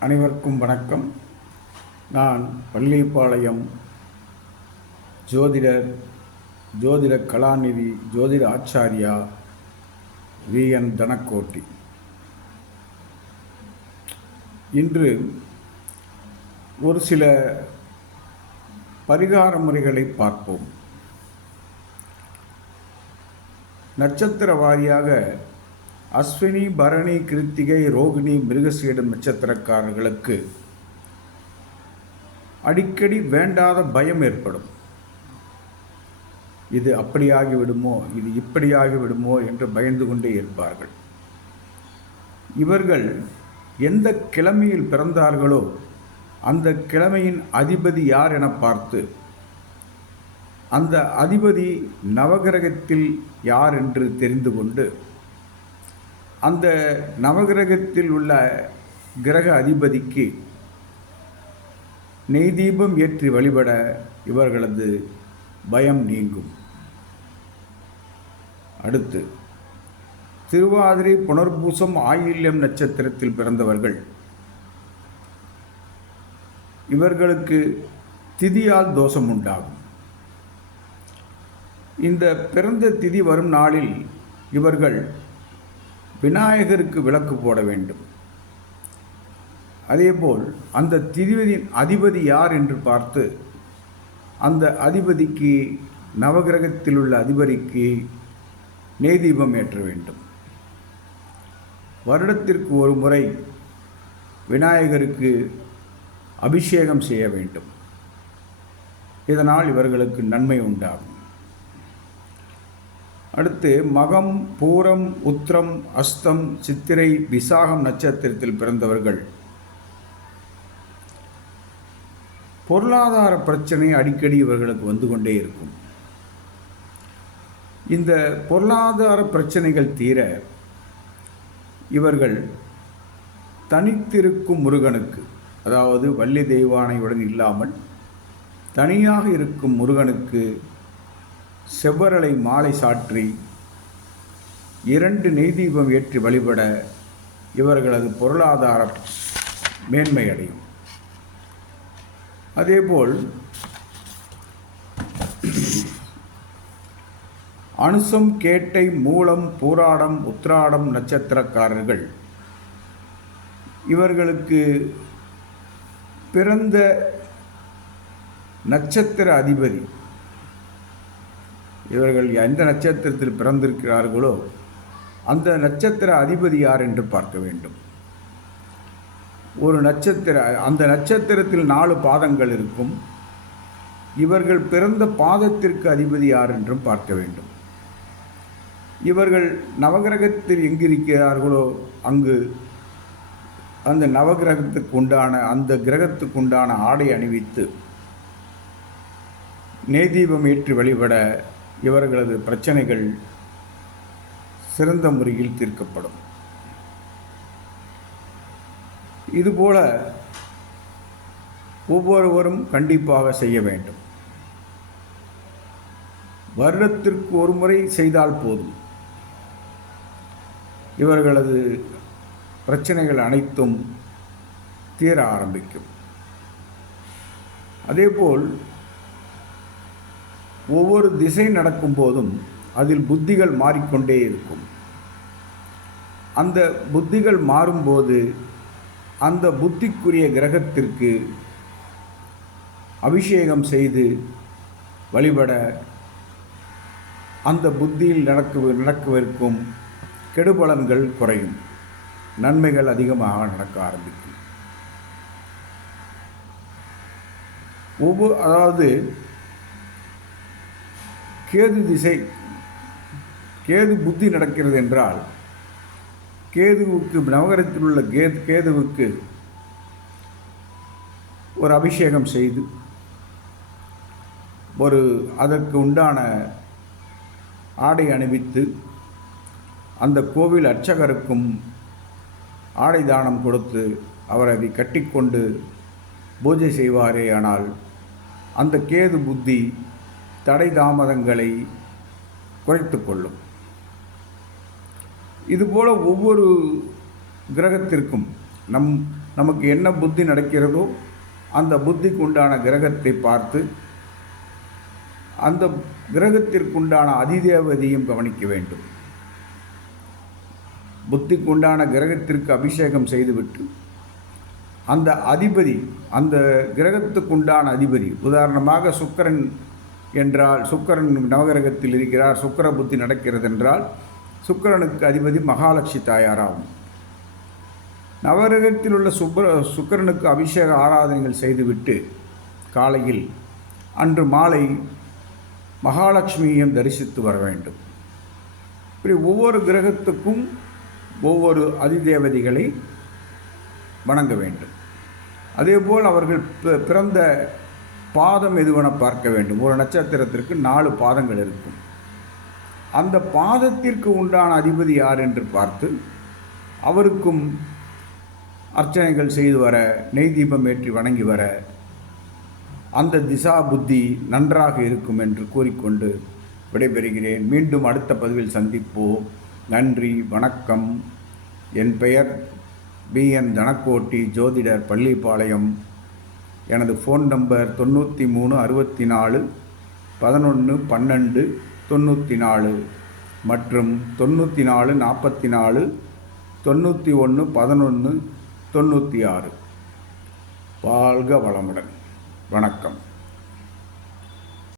அனைவருக்கும் வணக்கம். நான் பள்ளிப்பாளையம் ஜோதிடர் ஜோதிட கலாநிதி ஜோதிட ஆச்சாரியா வி. என். தனக்கோட்டி. இன்று ஒரு சில பரிகார முறைகளை பார்ப்போம். நட்சத்திர வாரியாக அஸ்வினி பரணி கிருத்திகை ரோகிணி மிருகசீடம் நட்சத்திரக்காரர்களுக்கு அடிக்கடி வேண்டாத பயம் ஏற்படும். இது அப்படியாகி விடுமோ இது இப்படியாகி விடுமோ என்று பயந்து கொண்டே இருப்பார்கள். இவர்கள் எந்த கிழமையில் பிறந்தார்களோ அந்த கிழமையின் அதிபதி யார் என பார்த்து அந்த அதிபதி நவகிரகத்தில் யார் என்று தெரிந்து கொண்டு அந்த நவகிரகத்தில் உள்ள கிரக அதிபதிக்கு நெய் தீபம் ஏற்றி வழிபட இவர்களது பயம் நீங்கும். அடுத்து திருவாதிரை புனர்பூசம் ஆயில்யம் நட்சத்திரத்தில் பிறந்தவர்கள். இவர்களுக்கு திதியால் தோஷம் உண்டாகும் இந்த பிறந்த திதி வரும் நாளில் இவர்கள் விநாயகருக்கு விளக்கு போட வேண்டும். அதேபோல் அந்த திருவதியின் அதிபதி யார் என்று பார்த்து அந்த அதிபதிக்கு நவகிரகத்தில் உள்ள அதிபதிக்கு நெய்தீபம் ஏற்ற வேண்டும். வருடத்திற்கு ஒரு முறை விநாயகருக்கு அபிஷேகம் செய்ய வேண்டும். இதனால் இவர்களுக்கு நன்மை உண்டாகும். அடுத்து மகம் பூரம் உத்திரம் அஸ்தம் சித்திரை விசாகம் நட்சத்திரத்தில் பிறந்தவர்கள். பொருளாதார பிரச்சனை அடிக்கடி இவர்களுக்கு வந்து கொண்டே இருக்கும். இந்த பொருளாதார பிரச்சனைகள் தீர இவர்கள் தனித்திருக்கும் முருகனுக்கு அதாவது வள்ளி தெய்வானையுடன் இல்லாமல் தனியாக இருக்கும் முருகனுக்கு செவ்வரலை மாலை சாற்றி இரண்டு நெய்தீபம் ஏற்றி வழிபட இவர்களது பொருளாதார மேன்மையடையும். அதேபோல் அனுசம் கேட்டை மூலம் பூராடம் உத்ராடம் நட்சத்திரக்காரர்கள் இவர்களுக்கு பிறந்த நட்சத்திர அதிபதி இவர்கள் எந்த நட்சத்திரத்தில் பிறந்திருக்கிறார்களோ அந்த நட்சத்திர அதிபதி யார் என்று பார்க்க வேண்டும். ஒரு நட்சத்திர அந்த நட்சத்திரத்தில் நாலு பாதங்கள் இருக்கும். இவர்கள் பிறந்த பாதத்திற்கு அதிபதி யார் என்றும் பார்க்க வேண்டும். இவர்கள் நவகிரகத்தில் எங்கிருக்கிறார்களோ அங்கு அந்த நவகிரகத்துக்கு உண்டான அந்த கிரகத்துக்கு உண்டான ஆடை அணிவித்து நேதீபம் ஏற்றி வழிபட இவர்களது பிரச்சனைகள் சிறந்த முறையில் தீர்க்கப்படும். இதுபோல ஒவ்வொருவரும் கண்டிப்பாக செய்ய வேண்டும். வருடத்திற்கு ஒரு முறை செய்தால் போதும். இவர்களது பிரச்சனைகள் அனைத்தும் தீர ஆரம்பிக்கும். அதேபோல் ஒவ்வொரு திசை நடக்கும் போதும் அதில் புத்திகள் மாறிக்கொண்டே இருக்கும். அந்த புத்திகள் மாறும்போது அந்த புத்திக்குரிய கிரகத்திற்கு அபிஷேகம் செய்து வழிபட அந்த புத்தியில் நடக்க நடக்கவிருக்கும் கெடுபலன்கள் குறையும். நன்மைகள் அதிகமாக நடக்க ஆரம்பிக்கும். ஒவ்வொரு அதாவது கேது திசை கேது புத்தி நடக்கிறது என்றால் கேதுவுக்கு நவகரத்தில் உள்ள கேது கேதுவுக்கு ஒரு அபிஷேகம் செய்து ஒரு அதற்கு உண்டான ஆடை அணிவித்து அந்த கோவில் அர்ச்சகருக்கும் ஆடை தானம் கொடுத்து அவர் அதை கட்டிக்கொண்டு பூஜை செய்வாரே ஆனால் அந்த கேது புத்தி தடை தாமதங்களை குறைத்து கொள்ளும். இதுபோல் ஒவ்வொரு கிரகத்திற்கும் நம் நமக்கு என்ன புத்தி நடக்கிறதோ அந்த புத்திக்கு உண்டான கிரகத்தை பார்த்து அந்த கிரகத்திற்குண்டான அதிதேவதையும் கவனிக்க வேண்டும். புத்திக்குண்டான கிரகத்திற்கு அபிஷேகம் செய்துவிட்டு அந்த அதிபதி அந்த கிரகத்துக்குண்டான அதிபதி உதாரணமாக சுக்கிரன் என்றால் சுக்கிரன் நவகிரகத்தில் இருக்கிறார் சுக்கிர புத்தி நடக்கிறது என்றால் சுக்கிரனுக்கு அதிபதி மகாலட்சுமி தாயாராகும். நவகிரகத்தில் உள்ள சுப்ர சுக்கிரனுக்கு அபிஷேக ஆராதனைகள் செய்துவிட்டு காலையில் அன்று மாலை மகாலட்சுமியையும் தரிசித்து வர வேண்டும். இப்படி ஒவ்வொரு கிரகத்துக்கும் ஒவ்வொரு அதிதேவதைகளை வணங்க வேண்டும். அதேபோல் அவர்கள் பிறந்த பாதம் எதுவென பார்க்க வேண்டும். ஒரு நட்சத்திரத்திற்கு நாலு பாதங்கள் இருக்கும். அந்த பாதத்திற்கு உண்டான அதிபதி யார் என்று பார்த்து அவருக்கும் அர்ச்சனைகள் செய்து வர நெய் தீபம் ஏற்றி வணங்கி வர அந்த திசா புத்தி நன்றாக இருக்கும் என்று கூறிக்கொண்டு விடைபெறுகிறேன். மீண்டும் அடுத்த பதிவில் சந்திப்போம். நன்றி வணக்கம். என் பெயர் பி என் தனக்கோட்டி ஜோதிடர் பள்ளிப்பாளையம். எனது ஃபோன் நம்பர் தொண்ணூற்றி மூணு அறுபத்தி நாலு பதினொன்று பன்னெண்டு தொண்ணூற்றி நாலு மற்றும் தொண்ணூற்றி நாலு நாற்பத்தி நாலு தொண்ணூற்றி ஒன்று பதினொன்று தொண்ணூற்றி ஆறு வாழ்க வளமுடன். வணக்கம்.